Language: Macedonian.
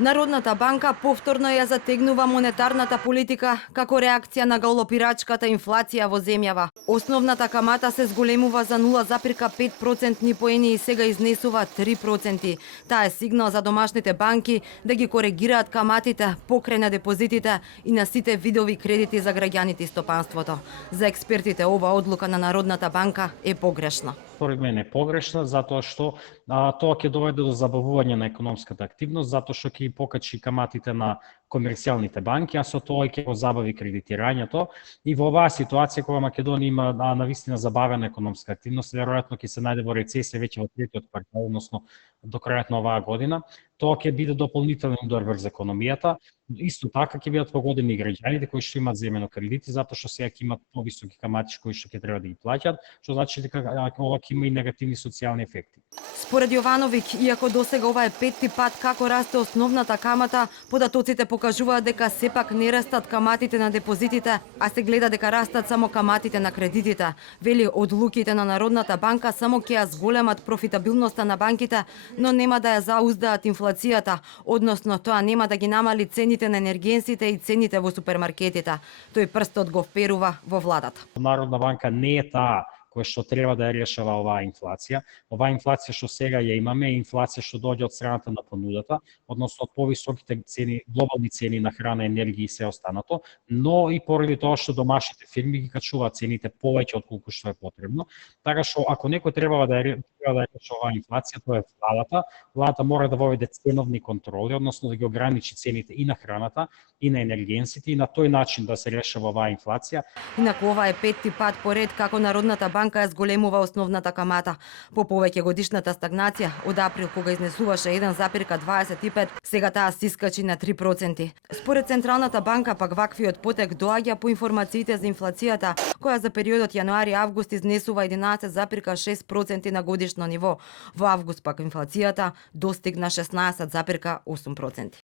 Народната банка повторно ја затегнува монетарната политика како реакција на галопирачката инфлација во земјава. Основната камата се зголемува за 0,5% поени и сега изнесува 3%. Таа е сигнал за домашните банки да ги коригираат каматите покрај на депозитите и на сите видови кредити за граѓаните и стопанството. За експертите ова одлука на Народната банка е погрешна. Според мен е погрешна, затоа што тоа ќе доведе до забавување на економската активност, затоа што ќе ги покачи каматите на комерцијалните банки, а со тоа ќе го забави кредитирањето. И во оваа ситуација, кога Македонија има навистина забавена економска активност, веројатно ќе се најде во рецесија веќе во третиот квартал, односно до крајот на оваа година, тоа ќе биде дополнителен удар врз економијата. Исто така ќе бидат погодени и граѓаните кои што имаат земено кредити, затоа што сега ќе имат повисоки камати кои што ќе треба да ги плаќаат, што значи дека ова ќе има и негативни социјални ефекти. Според Јовановиќ, иако досега ова е петти пат како расте основната камата, податоците покажуваат дека сепак не растат каматите на депозитите, а се гледа дека растат само каматите на кредитите. Вели, одлуките на Народната банка само ќе ја зголемат профитабилноста на банките, но нема да ја зауздаат инфлацијата, односно тоа нема да ги намали цените на енергенсите и цените во супермаркетите. Тој прстот го вперува во владата. Народна банка не е таа која што треба да ја решава оваа инфлација. Оваа инфлација што сега ја имаме е инфлација што доаѓа од страната на понудата, односно од повисоките цени, глобални цени на храна, енергија и се останато, но и поради тоа што домашните фирми ги качуваат цените повеќе од колку што е потребно. Така што ако некој треба да решава оваа инфлација, тоа е владата. Владата мора да воведе ценовни контроли, односно да ги ограничи цените и на храната, и на енергенсите, и на тој начин да се решава оваа инфлација. Инаку ова е петти пат поред како Народната банка ја зголемува основната камата. По повеќе годишната стагнација од април кога изнесуваше 1,25, сега таа се искачи на 3%. Според Централната банка пак ваквиот потек доаѓа по информациите за инфлацијата, која за периодот јануари-август изнесува 11,6% на годишно ниво. Во август пак инфлацијата достигна 16,8%.